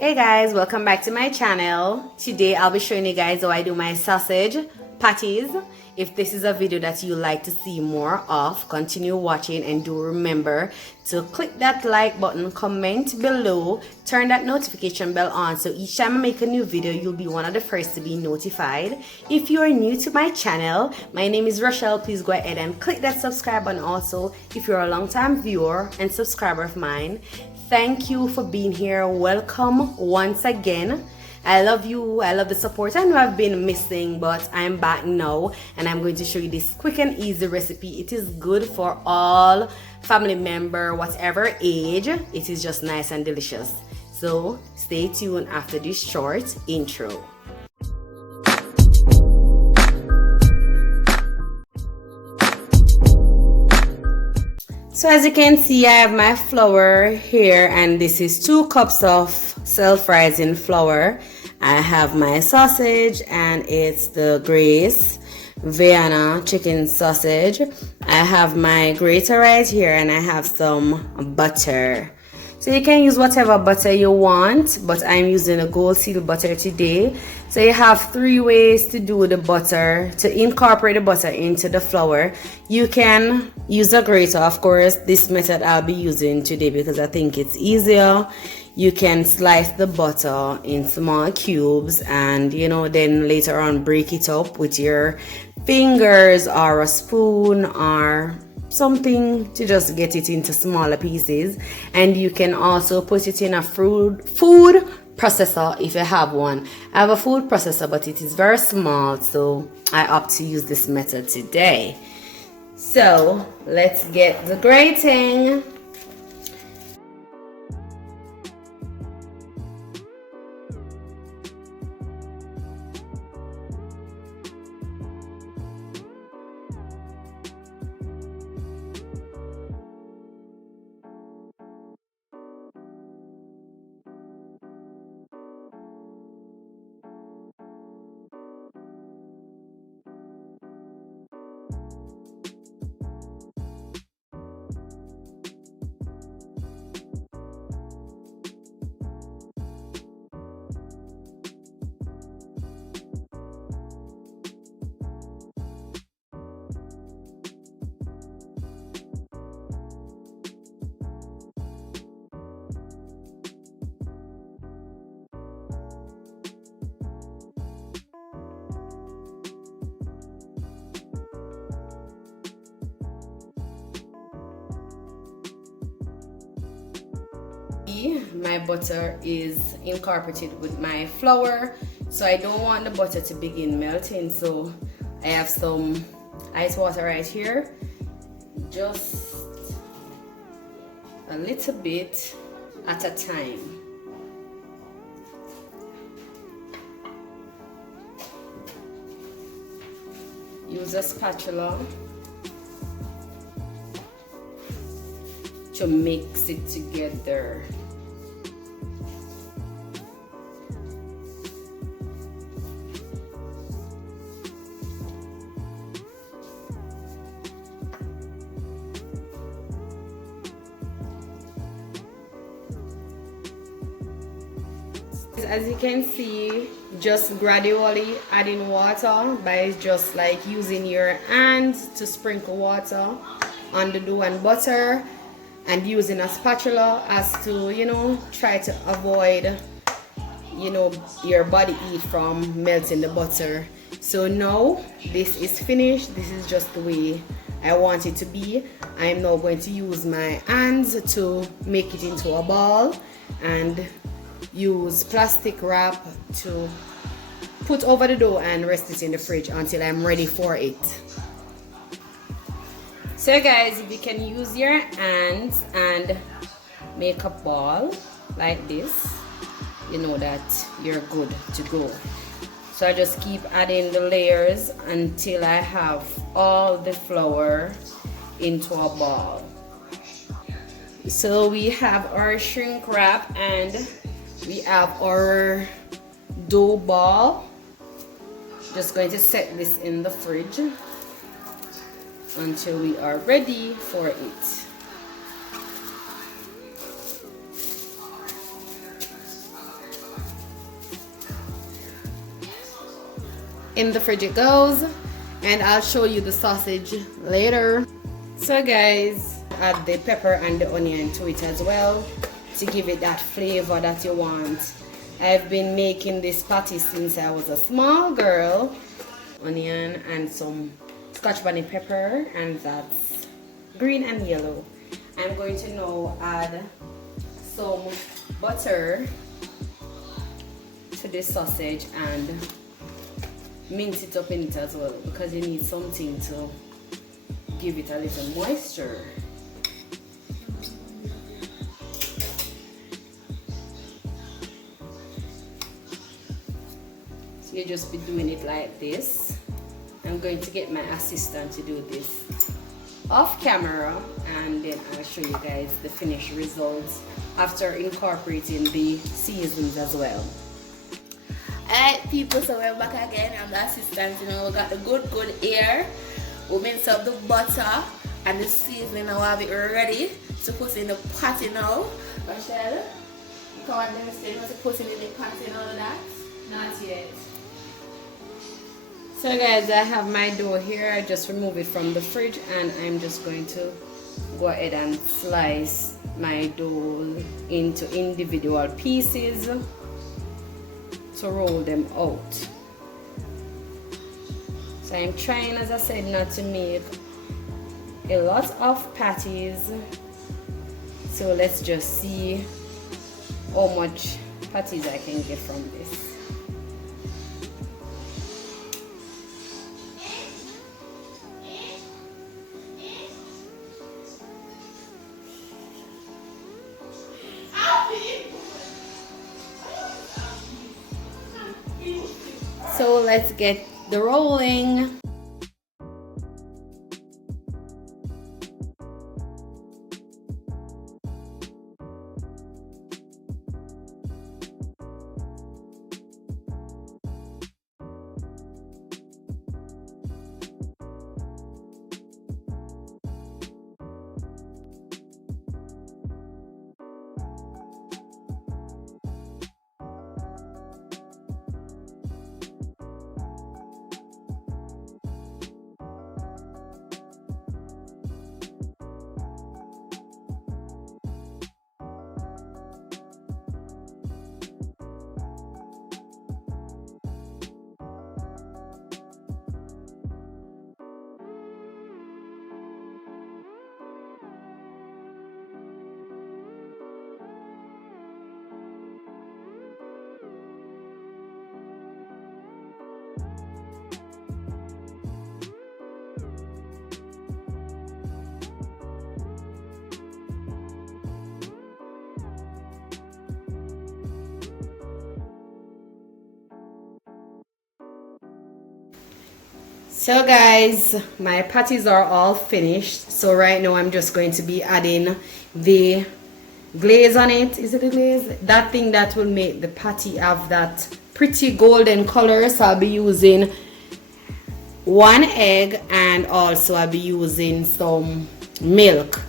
Hey guys, welcome back to my channel. Today I'll be showing you guys how I do my sausage patties. If this is a video that you like to see more of, continue watching, and do remember to click that like button, comment below, turn that notification bell on so each time I make a new video you'll be one of the first to be notified. If you are new to my channel, my name is Rushell. Please go ahead and click that subscribe button. Also, if you're a long-time viewer and subscriber of mine, thank you for being here. Welcome once again. I love you. I love the support. I know I've been missing, but I'm back now and I'm going to show you this quick and easy recipe. It is good for all family member, whatever age. It is just nice and delicious. So stay tuned after this short intro. So as you can see, I have my flour here, and this is 2 cups of self-rising flour. I have my sausage, and it's the Grace Vienna chicken sausage. I have my grater right here, and I have some butter. So you can use whatever butter you want, but I'm using a Gold Seal butter today. So you have 3 ways to do the butter, to incorporate the butter into the flour. You can use a grater, of course. This method I'll be using today because I think it's easier. You can slice the butter in small cubes and, then later on break it up with your fingers or a spoon or something to just get it into smaller pieces. And you can also put it in a food processor if you have one. I have a food processor, but it is very small, so I opt to use this method today. So let's get the grating. My butter is incorporated with my flour, so I don't want the butter to begin melting, so I have some ice water right here, just a little bit at a time. Use a spatula to mix it together. As you can see, just gradually adding water by just like using your hands to sprinkle water on the dough and butter, and using a spatula as to try to avoid your body heat from melting the butter. So now this is finished. This is just the way I want it to be. I'm now going to use my hands to make it into a ball and use plastic wrap to put over the dough and rest it in the fridge until I'm ready for it. So guys, if you can use your hands and make a ball like this, you know that you're good to go. So I just keep adding the layers until I have all the flour into a ball. So we have our shrink wrap and we have our dough ball. Just going to set this in the fridge until we are ready for it. in the fridge it goes, and I'll show you the sausage later. So guys, add the pepper and the onion to it as well to give it that flavor that you want. I've been making this patty since I was a small girl. Onion and some Scotch Bonnet pepper, and that's green and yellow. I'm going to now add some butter to this sausage and mince it up in it as well, because you need something to give it a little moisture. So you just be doing it like this. I'm going to get my assistant to do this off camera, and then I'll show you guys the finished results after incorporating the seasons as well. Alright people, so we're back again. I'm the assistant. You know, we got the good air. We mince up the butter and the seasoning. Now we have it ready to put in the patty now. Rushell, come on, demonstrate to put it in the patty and all of that. Not yet. So guys, I have my dough here. I just remove it from the fridge, and I'm just going to go ahead and slice my dough into individual pieces to roll them out. So I'm trying, as I said, not to make a lot of patties. So let's just see how much patties I can get from this. So let's get the rolling. So guys, my patties are all finished. So right now I'm just going to be adding the glaze on it. Is it a glaze? That thing that will make the patty have that pretty golden color. So I'll be using 1 egg, and also I'll be using some milk.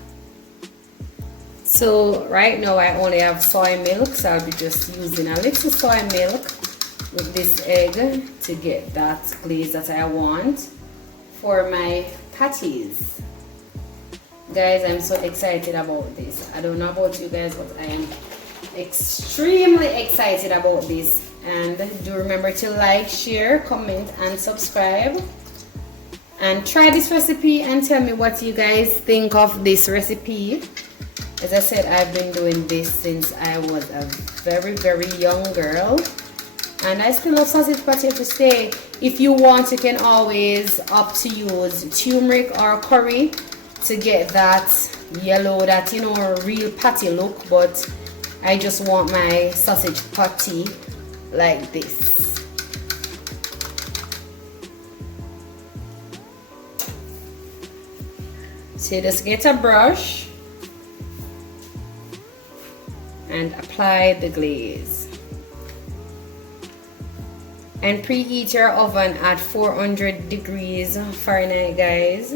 So right now I only have soy milk, so I'll be just using a little soy milk with this egg to get that glaze that I want for my patties. Guys, I'm so excited about this. I don't know about you guys, but I am extremely excited about this. And do remember to like, share, comment, and subscribe. And try this recipe and tell me what you guys think of this recipe. As I said, I've been doing this since I was a very young girl. And I still love sausage patty to stay. If you want, you can always opt to use turmeric or curry to get that yellow, that, you know, real patty look. But I just want my sausage patty like this. So you just get a brush and apply the glaze. And preheat your oven at 400 degrees Fahrenheit, guys.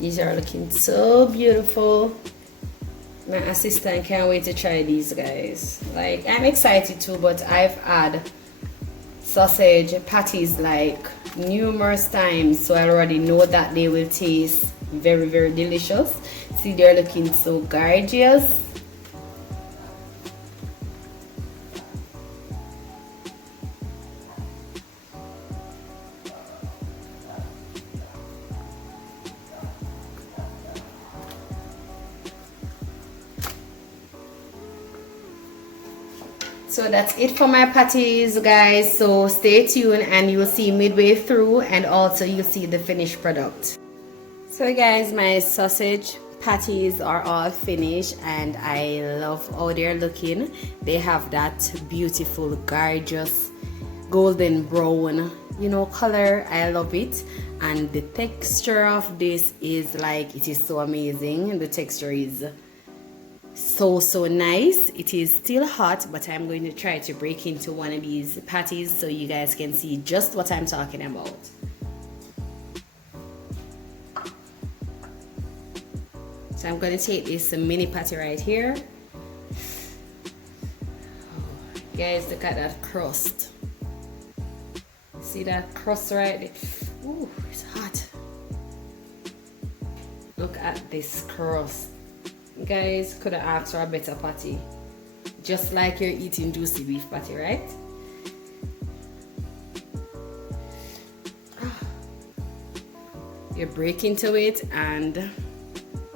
These are looking so beautiful. My assistant can't wait to try these, guys. Like, I'm excited too, but I've had sausage patties like numerous times, so I already know that they will taste very, very delicious. See, they're looking so gorgeous. So that's it for my patties, guys. So stay tuned and you'll see midway through, and also you'll see the finished product. So guys, my sausage patties are all finished and I love how they're looking. They have that beautiful, gorgeous golden brown, you know, color. I love it. And the texture of this is like, it is so amazing. The texture is so nice. It is still hot, but I'm going to try to break into one of these patties so you guys can see just what I'm talking about. So I'm going to take this mini patty right here. Guys, look at that crust. See that crust right there? Ooh, it's hot. Look at this crust. Guys, could have asked for a better patty. Just like you're eating juicy beef patty, right? You break into it and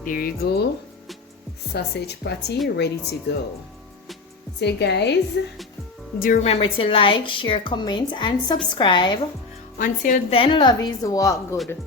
there you go. Sausage patty ready to go. So guys, do remember to like, share, comment and subscribe. Until then, lovies, walk good.